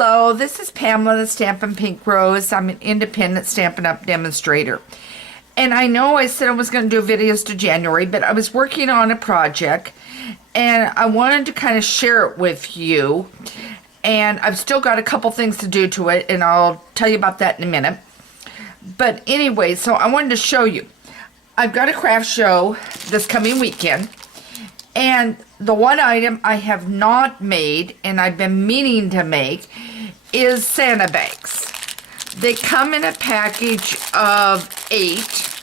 Hello, this is Pamela, the Stampin' Pink Rose. I'm an independent Stampin' Up! Demonstrator. And I know I said I was going to do videos to January, but I was working on a project, and I wanted to kind of share it with you. And I've still got a couple things to do to it, and I'll tell you about that in a minute. But anyway, so I wanted to show you. I've got a craft show this coming weekend, and the one item I have not made, and I've been meaning to make, is Santa bags. They come in a package of 8.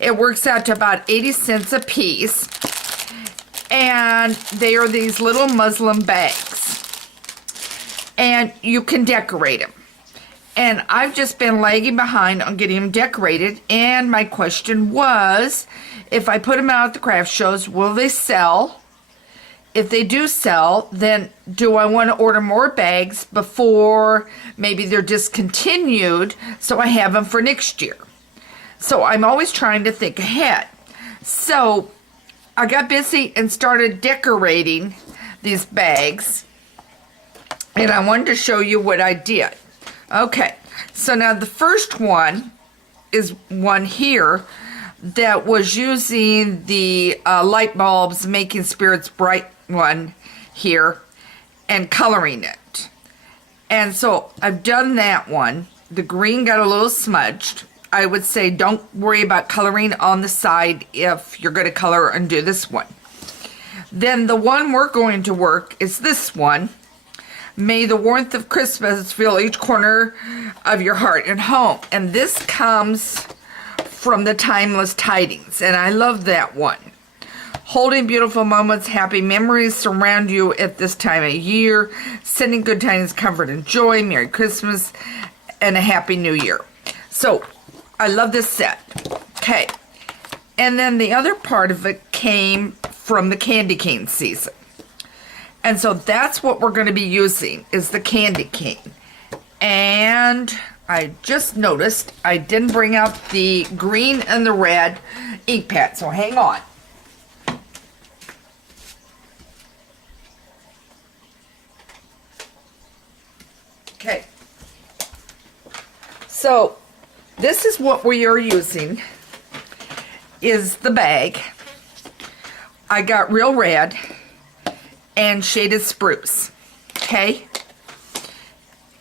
It works out to about 80 cents a piece. And they are these little muslin bags. And you can decorate them. And I've just been lagging behind on getting them decorated. And my question was, if I put them out at the craft shows, will they sell? If they do sell, then do I want to order more bags before maybe they're discontinued so I have them for next year? So I'm always trying to think ahead. So I got busy and started decorating these bags, and I wanted to show you what I did. Okay, so now the first one is one here that was using the light bulbs Making Spirits Bright one here and coloring it. And so I've done that one. The green got a little smudged. I would say don't worry about coloring on the side if you're going to color and do this one. Then the one we're going to work is this one. May the warmth of Christmas fill each corner of your heart and home. And this comes from the Timeless Tidings, and I love that one. Holding beautiful moments, happy memories surround you at this time of year. Sending good tidings, comfort, and joy. Merry Christmas and a Happy New Year. So, I love this set. Okay. And then the other part of it came from the candy cane season. And so that's what we're going to be using, is the candy cane. And I just noticed I didn't bring out the green and the red ink pad, so hang on. Okay, so this is what we are using, is the bag. I got Real Red and Shaded Spruce, okay?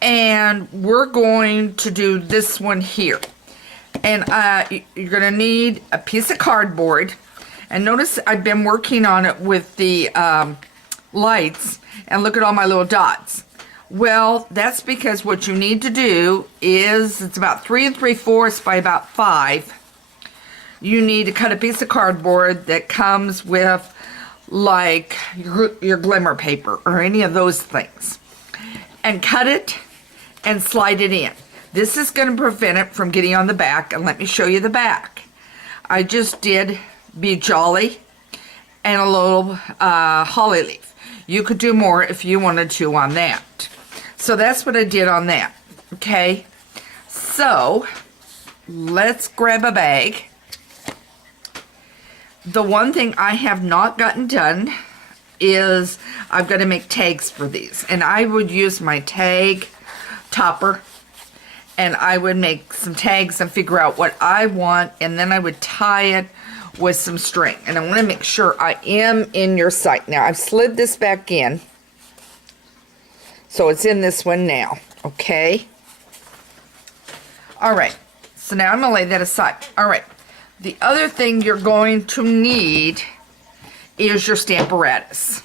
And we're going to do this one here. And you're going to need a piece of cardboard. And notice I've been working on it with the lights, and look at all my little dots. Well, that's because what you need to do is, it's about 3 3/4 by about 5. You need to cut a piece of cardboard that comes with like your glimmer paper or any of those things. And cut it and slide it in. This is going to prevent it from getting on the back, and let me show you the back. I just did Be Jolly and a little holly leaf. You could do more if you wanted to on that. So that's what I did on that. Okay, so let's grab a bag. The one thing I have not gotten done is I've got to make tags for these. And I would use my tag topper, and I would make some tags and figure out what I want, and then I would tie it with some string. And I want to make sure I am in your sight. Now I've slid this back in, so it's in this one now, okay? All right, so now I'm going to lay that aside. All right, the other thing you're going to need is your Stamparatus.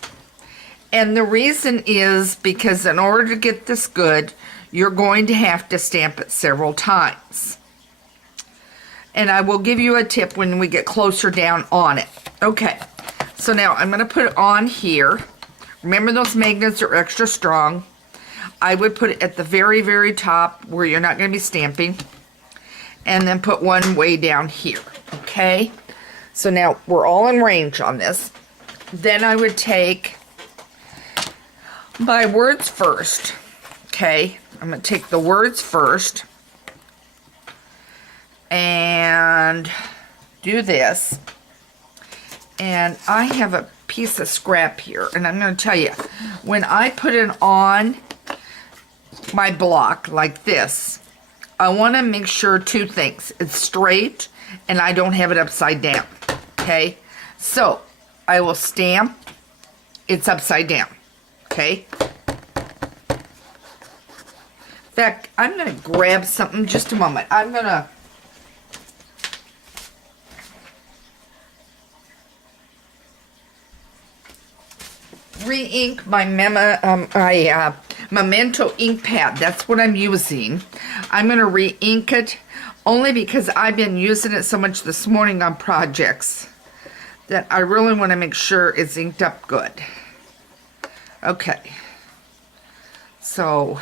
And the reason is because in order to get this good, you're going to have to stamp it several times. And I will give you a tip when we get closer down on it. Okay, so now I'm going to put it on here. Remember, those magnets are extra strong. I would put it at the very, very top where you're not going to be stamping. And then put one way down here. Okay? So now we're all in range on this. Then I would take my words first. Okay? I'm going to take the words first. And do this. And I have a piece of scrap here. And I'm going to tell you, when I put it on, my block like this, I want to make sure two things. It's straight and I don't have it upside down. Okay, so I will stamp it's upside down. Okay. In fact, I'm going to grab something just a moment. I'm going to re-ink my Memento ink pad. That's what I'm using. I'm going to re-ink it only because I've been using it so much this morning on projects that I really want to make sure it's inked up good. Okay. So,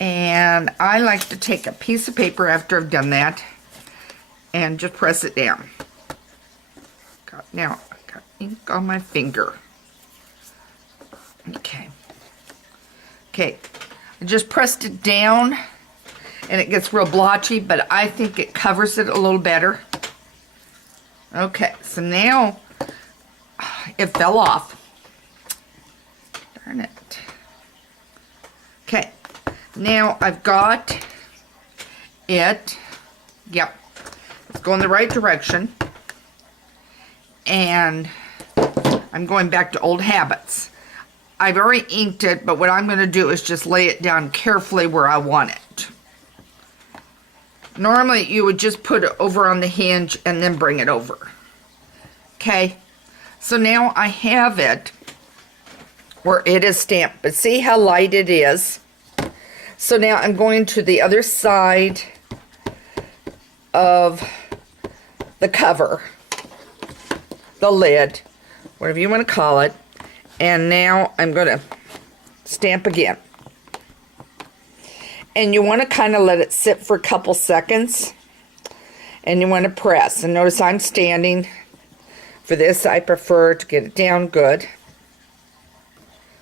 and I like to take a piece of paper after I've done that and just press it down. Now, I've got ink on my finger. Okay. Okay. I just pressed it down and it gets real blotchy, but I think it covers it a little better. Okay, so now it fell off. Darn it. Okay, now I've got it. Yep, it's going the right direction. And I'm going back to old habits. I've already inked it, but what I'm going to do is just lay it down carefully where I want it. Normally, you would just put it over on the hinge and then bring it over. Okay, so now I have it where it is stamped, but see how light it is? So now I'm going to the other side of the cover, the lid, whatever you want to call it, and now I'm going to stamp again. And you want to kind of let it sit for a couple seconds, and you want to press. And notice I'm standing. For this, I prefer to get it down good.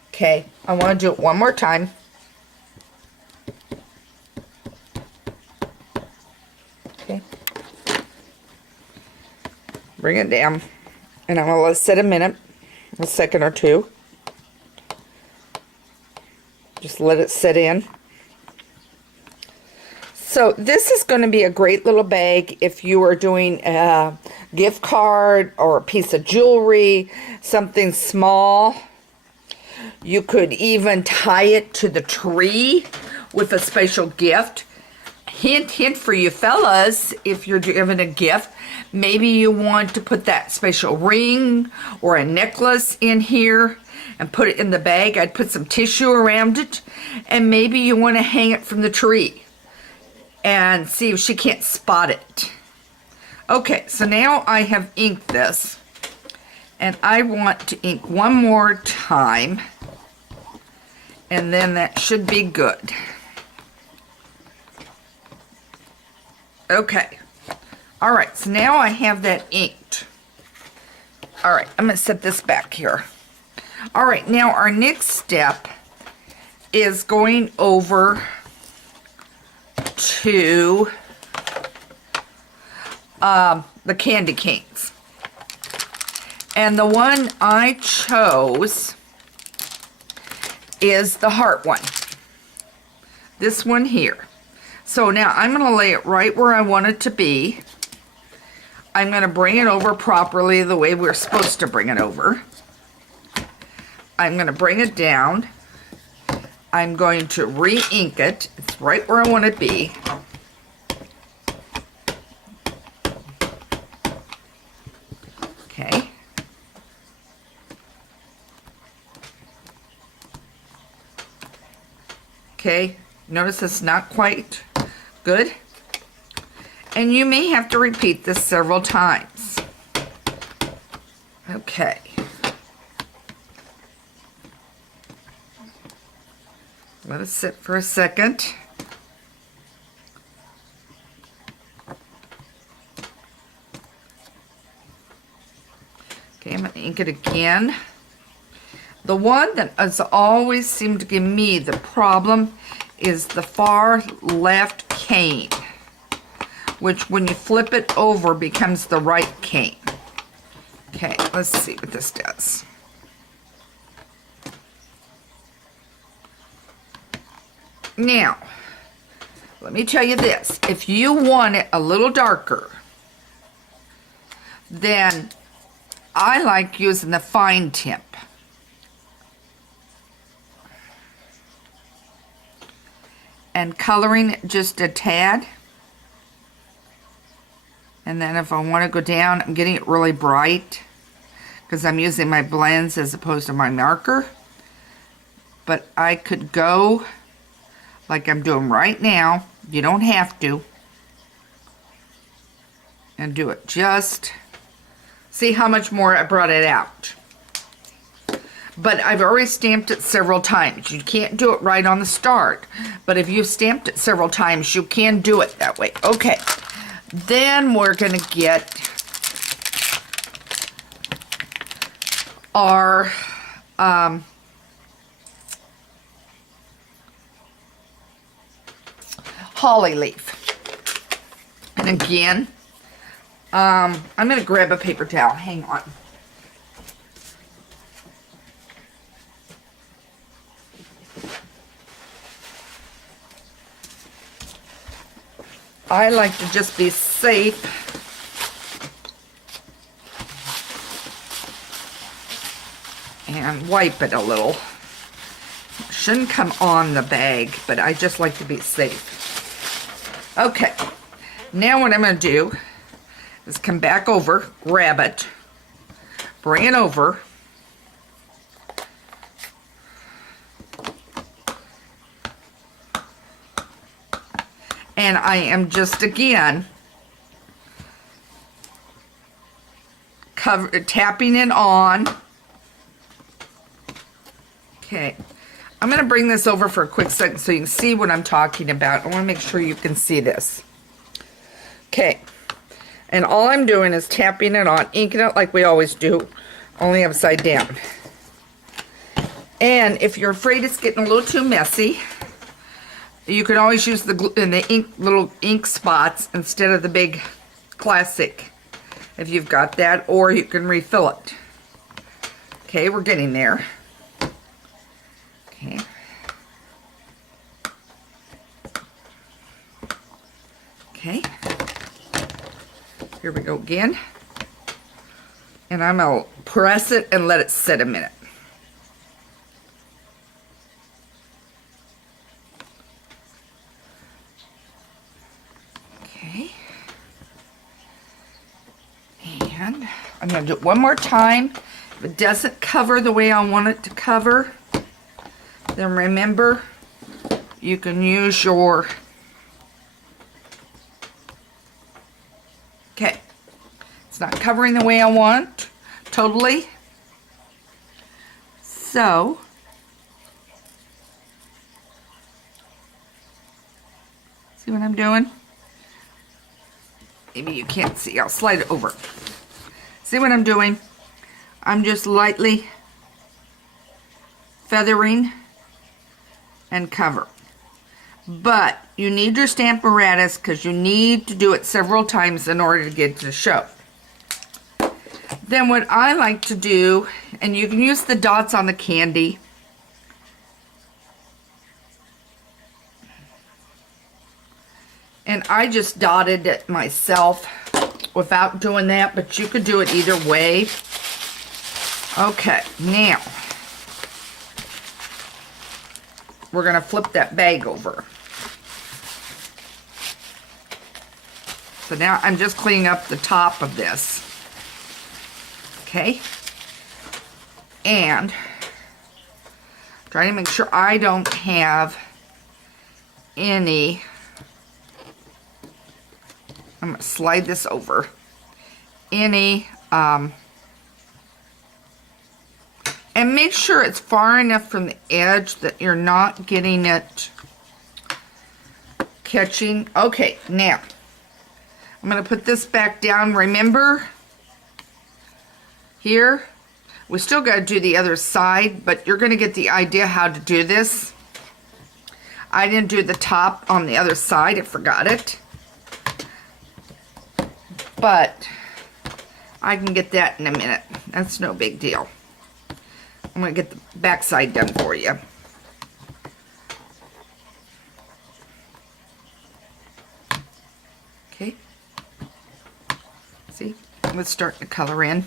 Okay, I want to do it one more time. Okay. Bring it down, and I'm going to let it sit a minute, a second or two. Just let it sit in. So this is going to be a great little bag if you are doing a gift card or a piece of jewelry, something small. You could even tie it to the tree with a special gift. Hint, hint for you fellas, if you're giving a gift, maybe you want to put that special ring or a necklace in here and put it in the bag. I'd put some tissue around it, and maybe you want to hang it from the tree and see if she can't spot it. Okay, so now I have inked this, and I want to ink one more time, and then that should be good. Okay, all right, so now I have that inked. All right, I'm gonna set this back here. All right, now our next step is going over to the candy canes, and the one I chose is the heart one, this one here. So now I'm going to lay it right where I want it to be. I'm going to bring it over properly the way we're supposed to bring it over. I'm going to bring it down. I'm going to re-ink it. It's right where I want it to be. Okay. Okay, notice it's not quite good. And you may have to repeat this several times. Okay. Let it sit for a second. Okay, I'm going to ink it again. The one that has always seemed to give me the problem is the far left cane, which when you flip it over becomes the right cane. Okay, let's see what this does. Now, let me tell you this. If you want it a little darker, then I like using the fine tip. And coloring it just a tad. And then if I want to go down, I'm getting it really bright because I'm using my blends as opposed to my marker. But I could go like I'm doing right now. You don't have to. And do it just, see how much more I brought it out. But I've already stamped it several times. You can't do it right on the start. But if you've stamped it several times, you can do it that way. Okay. Then we're going to get our holly leaf. And again, I'm going to grab a paper towel. Hang on. I like to just be safe. And wipe it a little. Shouldn't come on the bag, but I just like to be safe. Okay, now what I'm going to do is come back over, grab it, bring it over, and I am just again tapping it on. Okay, I'm going to bring this over for a quick second so you can see what I'm talking about. I want to make sure you can see this. Okay, and all I'm doing is tapping it on, inking it like we always do, only upside down. And if you're afraid it's getting a little too messy, you can always use the ink, little ink spots instead of the big classic, if you've got that, or you can refill it. Okay, we're getting there. Okay. Okay. Here we go again. And I'm going to press it and let it sit a minute. Okay. And I'm going to do it one more time. If it doesn't cover the way I want it to cover, then remember, you can use your, okay, it's not covering the way I want, totally, so, see what I'm doing? Maybe you can't see, I'll slide it over. See what I'm doing? I'm just lightly feathering and cover. But you need your stamp apparatus because you need to do it several times in order to get it to show. Then what I like to do, and you can use the dots on the candy. And I just dotted it myself without doing that, but you could do it either way. Okay, now we're going to flip that bag over. So now I'm just cleaning up the top of this. Okay. And trying to make sure I don't have any. I'm going to slide this over. Any, and make sure it's far enough from the edge that you're not getting it catching. Okay, now I'm going to put this back down. Remember, here, we still got to do the other side, but you're going to get the idea how to do this. I didn't do the top on the other side. I forgot it. But I can get that in a minute. That's no big deal. I'm going to get the back side done for you. Okay. See, let's start to color in.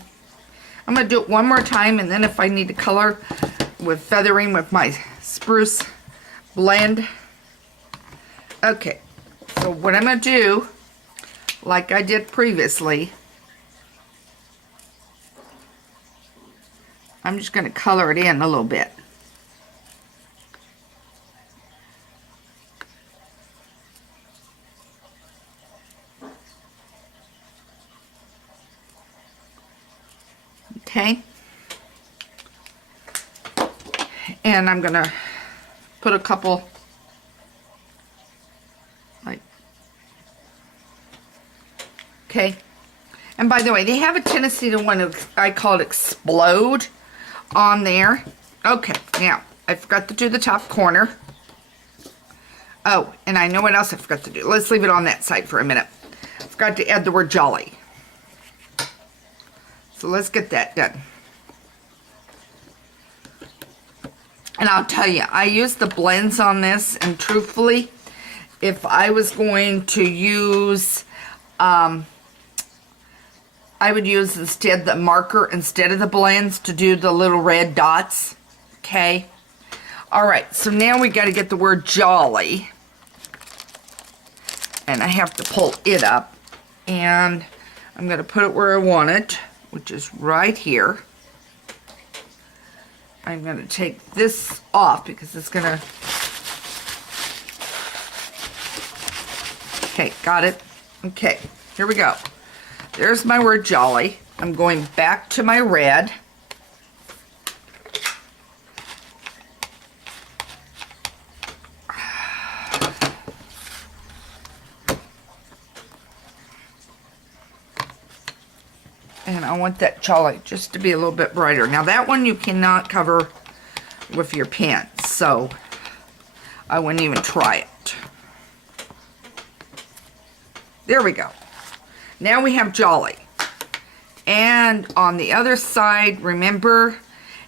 I'm going to do it one more time, and then if I need to color with feathering with my spruce blend. Okay, so what I'm going to do, like I did previously, I'm just going to color it in a little bit. Okay, and I'm gonna put a couple, like, okay, and by the way, they have a tendency to want to, I call it explode on there. Okay, now, I forgot to do the top corner. Oh, and I know what else I forgot to do. Let's leave it on that side for a minute. I forgot to add the word jolly. So let's get that done. And I'll tell you, I use the blends on this, and truthfully, if I was going to use, I would use instead the marker instead of the blends to do the little red dots. Okay. All right, so now we got to get the word jolly. And I have to pull it up, and I'm going to put it where I want it, which is right here. I'm going to take this off because it's going to... Okay, got it. Okay, here we go. There's my word jolly. I'm going back to my red. And I want that jolly just to be a little bit brighter. Now that one you cannot cover with your pen, so I wouldn't even try it. There we go. Now we have jolly. And on the other side, remember,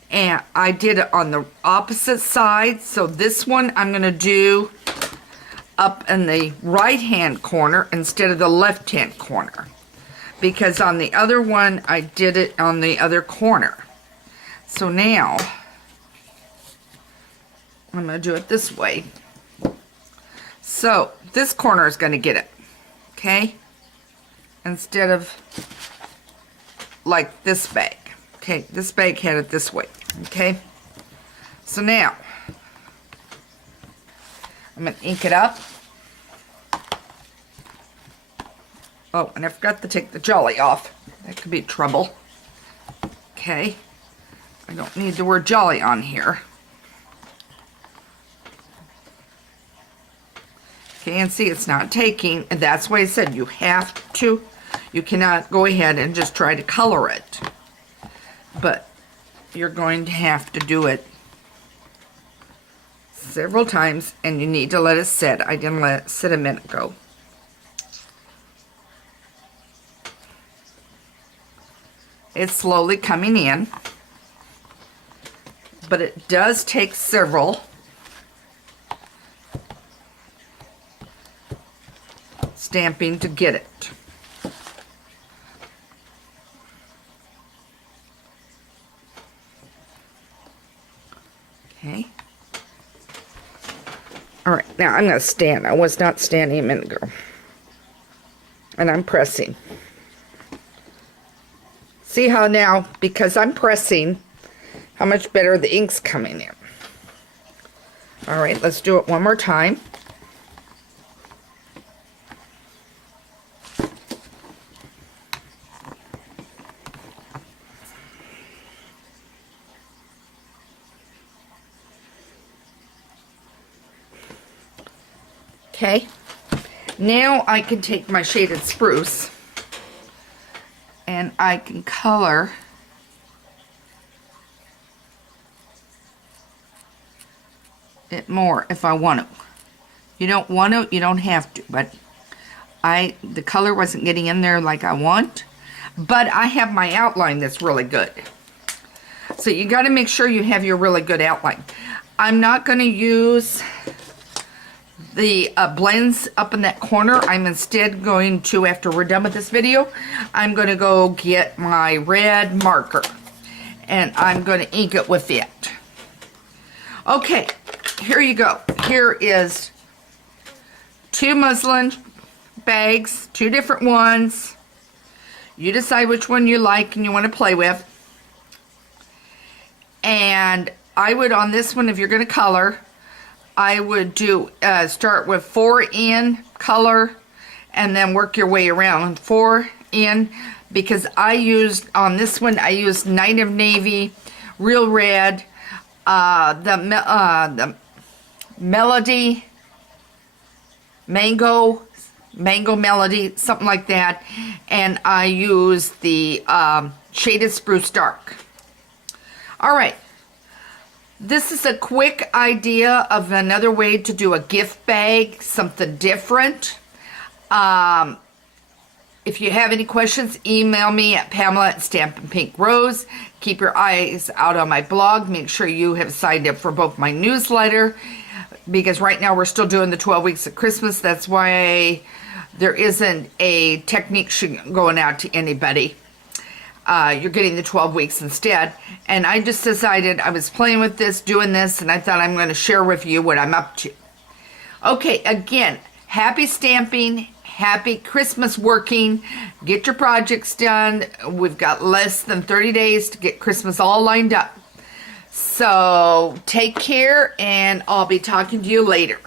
and I did it on the opposite side. So this one I'm going to do up in the right hand corner instead of the left hand corner. Because on the other one, I did it on the other corner. So now, I'm going to do it this way. So, this corner is going to get it. Okay? Instead of like this bag. Okay, this bag had it this way. Okay? So now, I'm going to ink it up. Oh, and I forgot to take the jolly off. That could be trouble. Okay. I don't need the word jolly on here. Okay, and see, it's not taking, and that's why I said you have to, you cannot go ahead and just try to color it. But you're going to have to do it several times, and you need to let it sit. I didn't let it sit a minute ago. It's slowly coming in, but it does take several stamping to get it. Okay. All right, now I'm going to stand. I was not standing a minute ago. And I'm pressing. See how now, because I'm pressing, how much better the ink's coming in. All right, let's do it one more time. Okay, now I can take my shaded spruce and I can color it more if I want to. You don't want to, you don't have to, but the color wasn't getting in there like I want, but I have my outline that's really good. So you got to make sure you have your really good outline. I'm not going to use the blends up in that corner. I'm instead going to, after we're done with this video, I'm going to go get my red marker. And I'm going to ink it with it. Okay, here you go. Here is 2 muslin bags, 2 different ones. You decide which one you like and you want to play with. And I would, on this one, if you're going to color, I would do start with 4 in color and then work your way around. 4 in, because I used, on this one, I used Night of Navy, Real Red, the Melody, Mango Melody, something like that. And I used the Shaded Spruce Dark. All right. This is a quick idea of another way to do a gift bag, something different. If you have any questions, email me at Pamela@StampinPinkRose. Keep your eyes out on my blog. Make sure you have signed up for both my newsletter, because right now we're still doing the 12 weeks of Christmas. That's why there isn't a technique going out to anybody. You're getting the 12 weeks instead. And I just decided I was playing with this, doing this, and I thought I'm going to share with you what I'm up to. Okay, again, happy stamping, happy Christmas working. Get your projects done. We've got less than 30 days to get Christmas all lined up. So take care, and I'll be talking to you later.